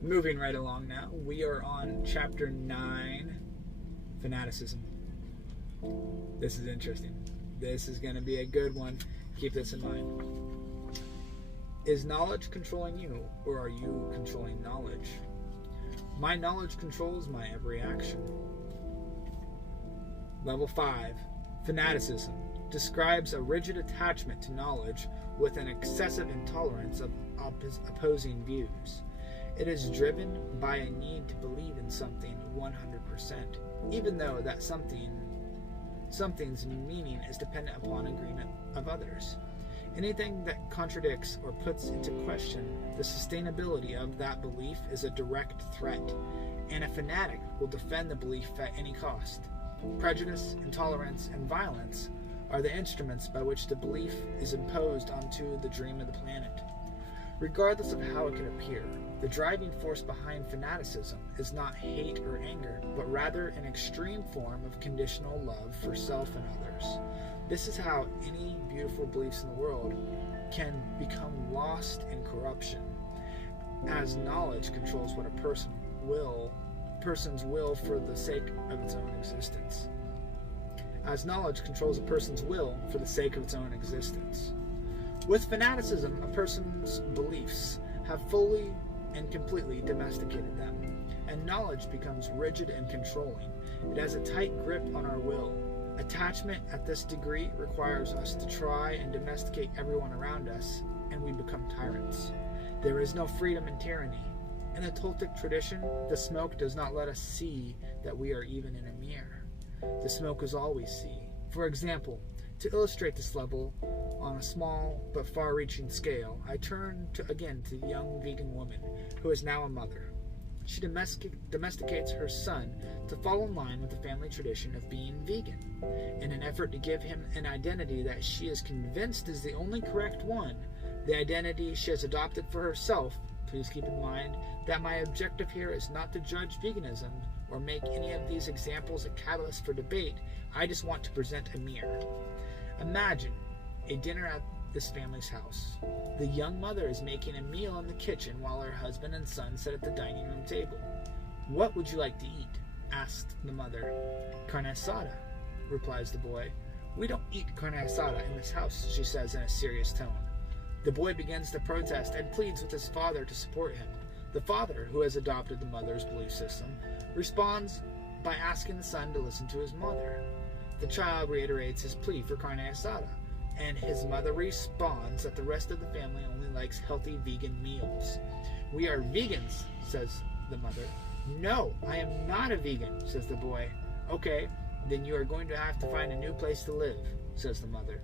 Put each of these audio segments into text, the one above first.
Moving right along now, we are on chapter 9, Fanaticism. This is interesting. This is going to be a good one. Keep this in mind. Is knowledge controlling you, or are you controlling knowledge? My knowledge controls my every action. Level 5, Fanaticism, describes a rigid attachment to knowledge with an excessive intolerance of opposing views. It is driven by a need to believe in something 100%, even though that something's meaning is dependent upon agreement of others. Anything that contradicts or puts into question the sustainability of that belief is a direct threat, and a fanatic will defend the belief at any cost. Prejudice, intolerance, and violence are the instruments by which the belief is imposed onto the dream of the planet. Regardless of how it can appear, the driving force behind fanaticism is not hate or anger, but rather an extreme form of conditional love for self and others. This is how any beautiful beliefs in the world can become lost in corruption, as knowledge controls what a person's will for the sake of its own existence. As knowledge controls a person's will for the sake of its own existence. With fanaticism, a person's beliefs have fully and completely domesticated them, and knowledge becomes rigid and controlling. It has a tight grip on our will. Attachment at this degree requires us to try and domesticate everyone around us, and we become tyrants. There is no freedom in tyranny. In the Toltec tradition, the smoke does not let us see that we are even in a mirror. The smoke is all we see. For example, to illustrate this level on a small but far-reaching scale, I turn again to the young vegan woman who is now a mother. She domesticates her son to fall in line with the family tradition of being vegan. In an effort to give him an identity that she is convinced is the only correct one, the identity she has adopted for herself. Please keep in mind that my objective here is not to judge veganism or make any of these examples a catalyst for debate. I just want to present a mirror. Imagine a dinner at this family's house. The young mother is making a meal in the kitchen while her husband and son sit at the dining room table. "What would you like to eat?" asked the mother. "Carne asada," replies the boy. "We don't eat carne asada in this house," she says in a serious tone. The boy begins to protest and pleads with his father to support him. The father, who has adopted the mother's belief system, responds by asking the son to listen to his mother. The child reiterates his plea for carne asada, and his mother responds that the rest of the family only likes healthy vegan meals. "We are vegans," says the mother. "No, I am not a vegan," says the boy. "Okay, then you are going to have to find a new place to live," says the mother.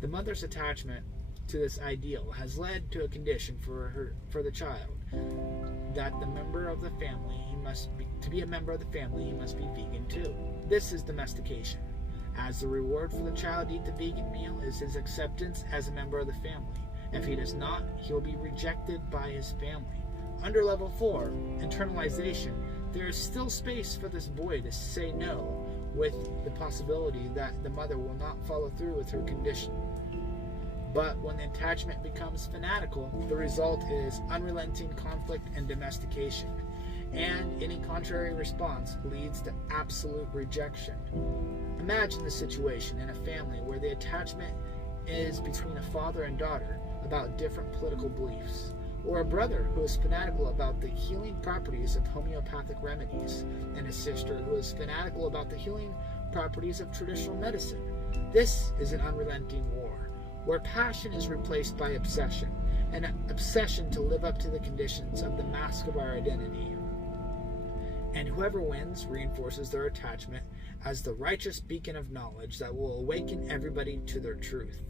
The mother's attachment to this ideal has led to a condition for the child that to be a member of the family he must be vegan too. This is domestication. As the reward for the child to eat the vegan meal is his acceptance as a member of the family. If he does not, he will be rejected by his family. Under level 4, internalization, there is still space for this boy to say no, with the possibility that the mother will not follow through with her condition. But when the attachment becomes fanatical, the result is unrelenting conflict and domestication, and any contrary response leads to absolute rejection. Imagine the situation in a family where the attachment is between a father and daughter about different political beliefs, or a brother who is fanatical about the healing properties of homeopathic remedies, and a sister who is fanatical about the healing properties of traditional medicine. This is an unrelenting war, where passion is replaced by obsession, an obsession to live up to the conditions of the mask of our identity. And whoever wins reinforces their attachment as the righteous beacon of knowledge that will awaken everybody to their truth.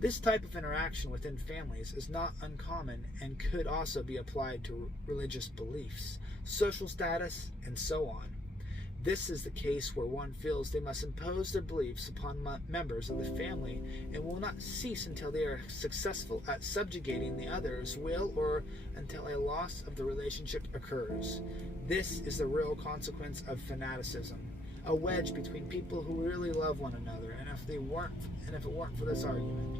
This type of interaction within families is not uncommon and could also be applied to religious beliefs, social status, and so on. This is the case where one feels they must impose their beliefs upon members of the family and will not cease until they are successful at subjugating the other's will or until a loss of the relationship occurs. This is the real consequence of fanaticism, a wedge between people who really love one another, and if it weren't for this argument.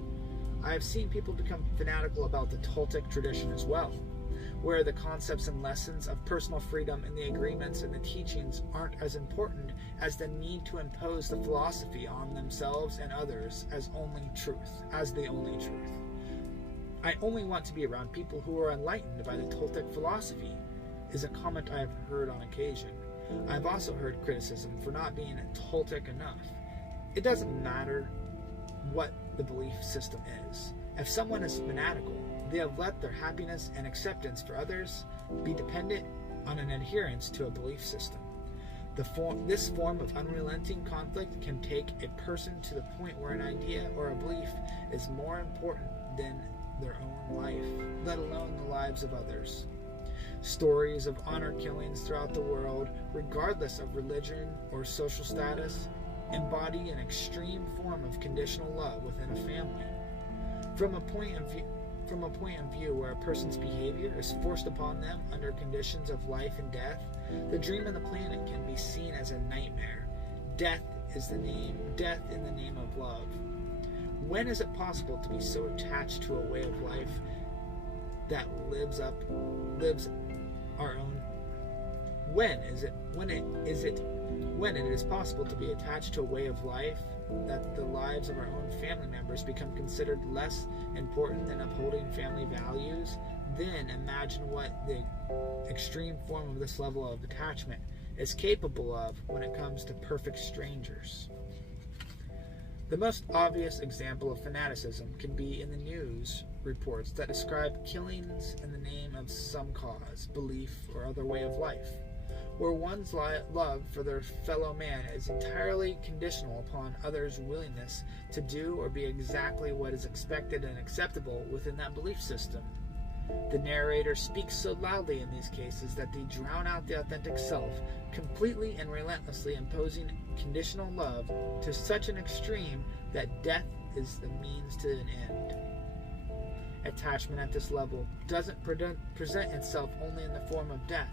I have seen people become fanatical about the Toltec tradition as well. where the concepts and lessons of personal freedom and the agreements and the teachings aren't as important as the need to impose the philosophy on themselves and others as the only truth. I only want to be around people who are enlightened by the Toltec philosophy, is a comment I have heard on occasion. I've also heard criticism for not being Toltec enough. It doesn't matter what the belief system is. If someone is fanatical, they have let their happiness and acceptance for others be dependent on an adherence to a belief system. This form of unrelenting conflict can take a person to the point where an idea or a belief is more important than their own life, let alone the lives of others. Stories of honor killings throughout the world, regardless of religion or social status, embody an extreme form of conditional love within a family. From a point of view where a person's behavior is forced upon them under conditions of life and death, the dream of the planet can be seen as a nightmare. Death in the name of love. When is it possible to be so attached to a way of life that lives our own? When it is possible to be attached to a way of life that the lives of our own family members become considered less important than upholding family values, then imagine what the extreme form of this level of attachment is capable of when it comes to perfect strangers. The most obvious example of fanaticism can be in the news reports that describe killings in the name of some cause, belief, or other way of life, where one's love for their fellow man is entirely conditional upon others' willingness to do or be exactly what is expected and acceptable within that belief system. The narrator speaks so loudly in these cases that they drown out the authentic self, completely and relentlessly imposing conditional love to such an extreme that death is the means to an end. Attachment at this level doesn't present itself only in the form of death,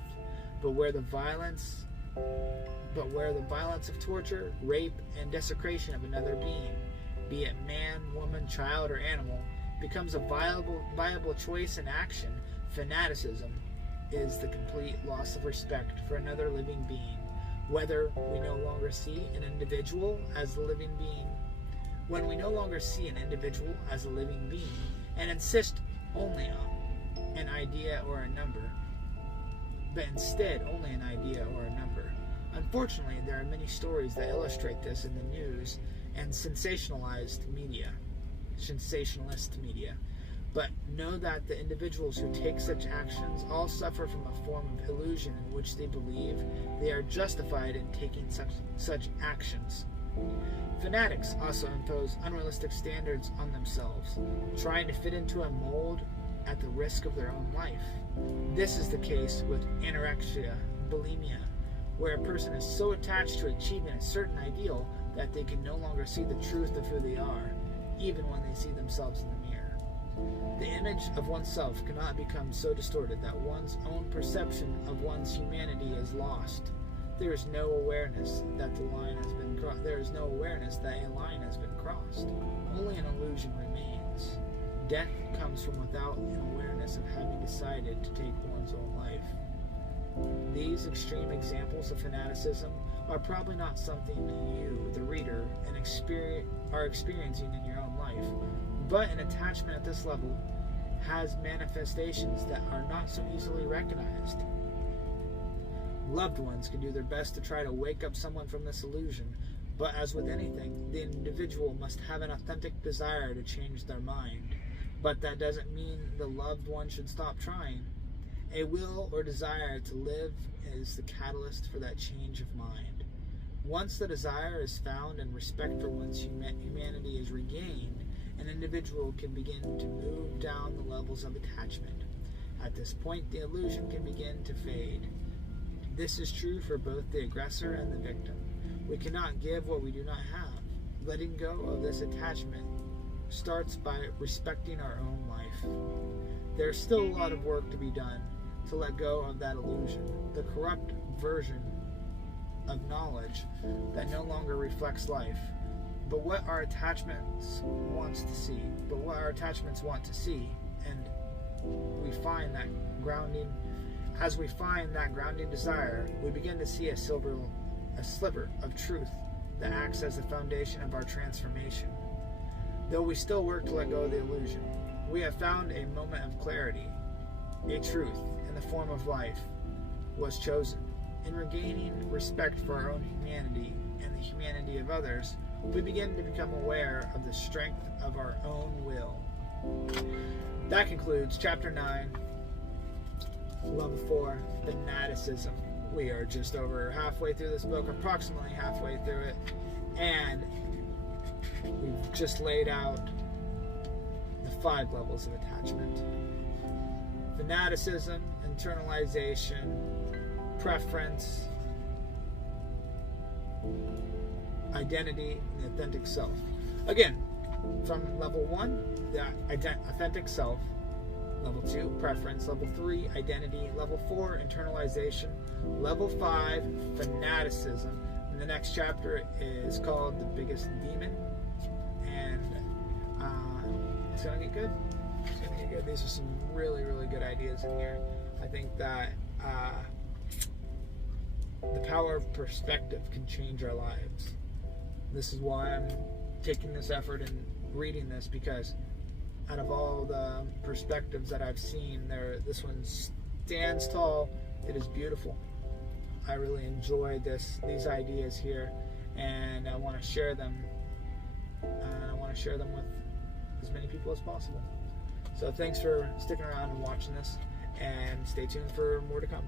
but where the violence of torture, rape, and desecration of another being, be it man, woman, child, or animal, becomes a viable choice and action. Fanaticism is the complete loss of respect for another living being, whether we no longer see an individual as a living being. When we no longer see an individual as a living being and insist only on an idea or a number, but instead only an idea or a number. Unfortunately, there are many stories that illustrate this in the news and sensationalist media. But know that the individuals who take such actions all suffer from a form of illusion in which they believe they are justified in taking such actions. Fanatics also impose unrealistic standards on themselves, trying to fit into a mold at the risk of their own life. This is the case with anorexia, bulimia, where a person is so attached to achieving a certain ideal that they can no longer see the truth of who they are, even when they see themselves in the mirror. The image of oneself cannot become so distorted that one's own perception of one's humanity is lost. There is no awareness that a line has been crossed. Only an illusion remains. Death comes from without an awareness of having decided to take one's own life. These extreme examples of fanaticism are probably not something you, the reader, are experiencing in your own life, but an attachment at this level has manifestations that are not so easily recognized. Loved ones can do their best to try to wake up someone from this illusion, but as with anything, the individual must have an authentic desire to change their mind. But that doesn't mean the loved one should stop trying. A will or desire to live is the catalyst for that change of mind. Once the desire is found and respect for one's humanity is regained, an individual can begin to move down the levels of attachment. At this point, the illusion can begin to fade. This is true for both the aggressor and the victim. We cannot give what we do not have. Letting go of this attachment starts by respecting our own life. There's still a lot of work to be done to let go of that illusion, the corrupt version of knowledge that no longer reflects life, but what our attachments want to see, and we find that grounding desire, we begin to see a sliver of truth that acts as the foundation of our transformation. Though we still work to let go of the illusion, we have found a moment of clarity. A truth in the form of life was chosen. In regaining respect for our own humanity and the humanity of others, we begin to become aware of the strength of our own will. That concludes Chapter 9, Level 4, Fanaticism. We are just over halfway through this book, approximately halfway through it, and we've just laid out the 5 levels of attachment. Fanaticism, internalization, preference, identity, and the authentic self. Again, from level 1, the authentic self. Level 2, preference. Level 3, identity. Level 4, internalization. Level 5, fanaticism. And the next chapter is called The Biggest Demon. And it's going to get good. It's going to get good. These are some really, really good ideas in here. I think that the power of perspective can change our lives. This is why I'm taking this effort and reading this, because out of all the perspectives that I've seen, this one stands tall. It is beautiful. I really enjoy these ideas here, and I want to share them. And I want to share them with as many people as possible. So thanks for sticking around and watching this, and stay tuned for more to come.